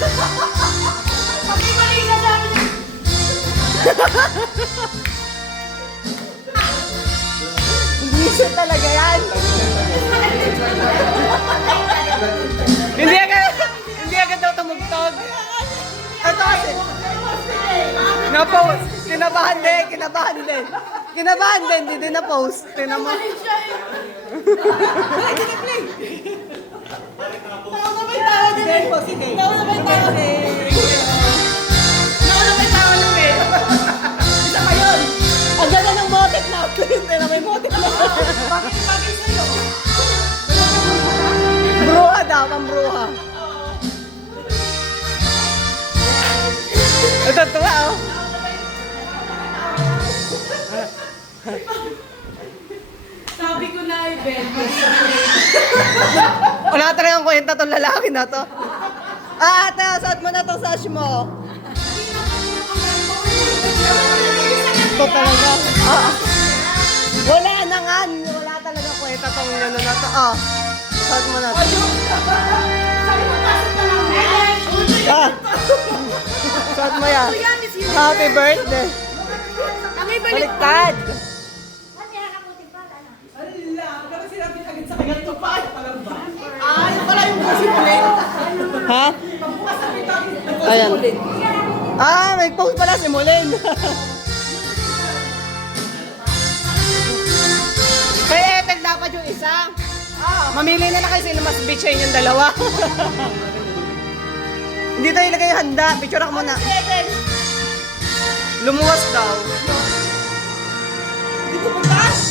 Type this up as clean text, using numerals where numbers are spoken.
Pag-ibalik na namin. Hindi siya talaga yan. Hindi agad daw tumugtog. Ito kasi. Na-post. Kinabahan din. Hindi din na-post. Tinan mo. Nauna may tao din eh. Nauna may tao din. Nauna may tao lang eh. Isa pa yun. Ang ganda ng motif na. Tinan may motif na. Bakit bagay sa'yo? Bruha daw, ang bruha. Ito, tuwa oh. Sabi ko na eh, Ben. Wala talagang kwenta tong lalaki na to. Ate, suot mo na tong sash mo. Ito talaga. Wala na nga. Wala talaga kwenta tong ano na to. Suot mo na to. Sabi mo, pasok ka lang. Suot mo yan. Happy birthday. Kami Baliktad. Ala, dapat sinabi agad sa kanya, ito pa. Yun pala yung bukas ulit. Ha? Pagbukas sa pita, Ayan. May post pala si Mulin. Kay Ethel dapat yung isa. Mamili na kayo sino mas bitchin yung dalawa. Hindi tayo ilagay yung handa. Picture ako muna. Lumuwas daw. Hindi ko bukas.